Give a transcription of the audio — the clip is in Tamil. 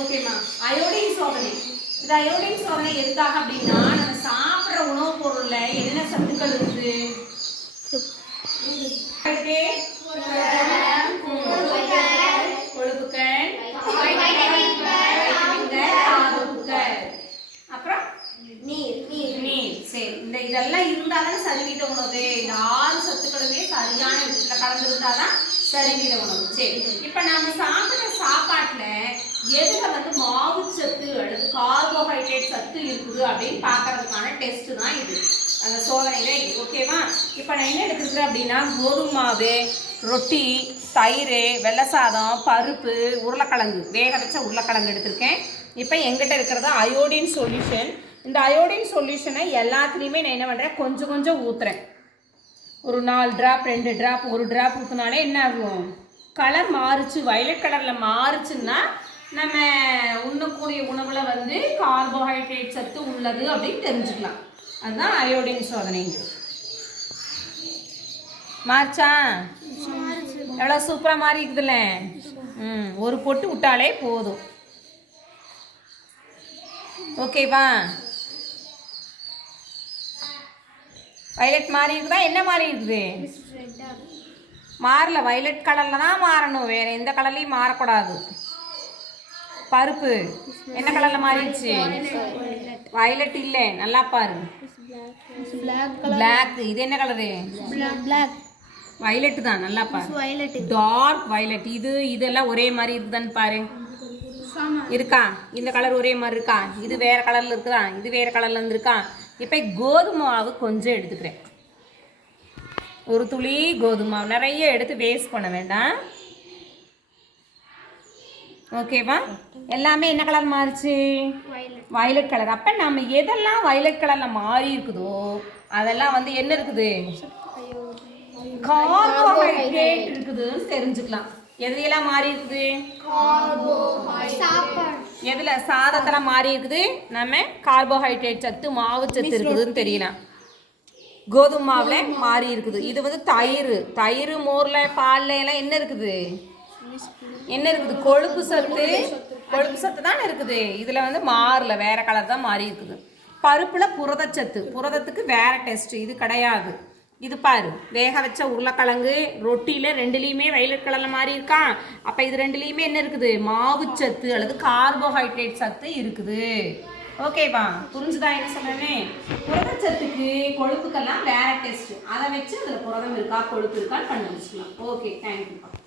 ஓகேம்மா. அயோடின் சோதனை. இந்த அயோடின் சோதனை எதுக்காக அப்படின்னா நம்ம சாப்பிட்ற உணவுப் பொருள்ல என்னென்ன சத்துக்கள் இருக்குது? கொழுப்புக்கள், அப்புறம் நீர். சரி, இந்த இதெல்லாம் இருந்தாதான் சரிவீத உணவு. இந்த 6 சத்துக்களுமே சரியான இடத்துல கலந்துருந்தாதான் சரிவீத உணவு. சரி, இப்ப நாம சாப்பிட்ற சாப்பாட்டுல எதுல வந்து மாவுச்சத்து அல்லது கார்போஹைட்ரேட் சத்து இருக்குது அப்படின்னு பாக்குறதுக்கான டெஸ்ட் தான் இது, அந்த சோதனையில இது. ஓகேவா? இப்ப நான் என்ன எடுத்துக்கிறேன் அப்படின்னா கோதுமை மாவு, ரொட்டி, தயிர், வெள்ளை சாதம், பருப்பு, உருளைக்கிழங்கு, வேக வச்ச உருளைக்கிழங்கு எடுத்திருக்கேன். இப்போ எங்கிட்ட இருக்கிறது அயோடின் சொல்யூஷன். இந்த அயோடின் சொல்யூஷனை எல்லாத்துலேயுமே நான் என்ன பண்ணுறேன், கொஞ்சம் கொஞ்சம் ஊற்றுறேன். ஒரு 4 ட்ராப், 2 ட்ராப், 1 ட்ராப் ஊற்றினாலே என்ன ஆகும், கலர் மாறுச்சு, வயலட் கலரில் மாறுச்சுன்னா நம்ம உண்ணக்கூடிய உணவில் வந்து கார்போஹைட்ரேட் சத்து உள்ளது அப்படின்னு தெரிஞ்சுக்கலாம். அதுதான் அயோடின் சோதனைங்கிறது. மார்ச்சா? எவ்வளோ சூப்பராக மாறி இருக்குதுல்ல. ஒரு பொட்டு விட்டாலே போதும். ஓகேவா? வயலட் மாறி இருக்குதா? என்ன மாறி இருக்குது? மாறல, வயலட் கலரில் தான் மாறணும், வேற எந்த கலர்லையும் மாறக்கூடாது. பருப்பு என்ன கலரில் மாறிடுச்சு? வயலட் இல்லை, நல்லா பாரு, பிளாக். இது என்ன கலரு? வயலட் தான், நல்லா பாரு, டார்க் வயலட். இதெல்லாம் ஒரே மாதிரி இருக்குதான்னு பாரு. இருக்கா? இந்த கலர் ஒரே மாதிரி இருக்கா? இது வேற கலர்ல இருக்குதா? இது வேற கலர்ல இருந்திருக்கா? இப்போ கோதுமை மாவு கொஞ்சம் எடுத்துக்கிறேன், ஒரு துளி கோதுமை மாவு, நிறைய எடுத்து வேஸ்ட் பண்ண வேண்டாம். ஓகேவா? எல்லாமே என்ன கலர் மாறிச்சு? Violet colour. அப்போ நம்ம எதெல்லாம் வயலட் கலரில் மாறி இருக்குதோ அதெல்லாம் வந்து என்ன இருக்குது, கார்போஹைட்ரேட் இருக்குதுன்னு தெரிஞ்சுக்கலாம். எதுலையெல்லாம் மாறி இருக்குது? எதுல? சாதத்தெல்லாம் மாறி இருக்குது, நம்ம கார்போஹைட்ரேட் சத்து, மாவு சத்து இருக்குதுன்னு தெரியலாம். கோதுமை மாவுல மாறி இருக்குது. இது வந்து தயிர், மோர்ல, பால்ல எல்லாம் என்ன இருக்குது? என்ன இருக்குது? கொழுப்பு சத்து தானே இருக்குது. இதில் வந்து மாறல, வேற கலர் தான் மாறி இருக்குது. பருப்பில் புரதச்சத்து, புரதத்துக்கு வேற டெஸ்ட், இது கிடையாது. இது பாரு, வேக வச்ச உருளைக்கிழங்கு, ரொட்டியில் ரெண்டுலேயுமே வயலட் கலரில் மாறி இருக்கா? அப்போ இது ரெண்டுலேயுமே என்ன இருக்குது? மாவுச்சத்து அல்லது கார்போஹைட்ரேட் சத்து இருக்குது. ஓகேவா? புரிஞ்சுதா என்ன சொல்றேன்? புரதச்சத்துக்கு கொழுப்புக்கெல்லாம் வேற டெஸ்ட், அதை வச்சு அதில் புரதம் இருக்கா கொழுப்பு இருக்கான்னு கண்டுபிடிச்சிக்கலாம். Okay, thank you.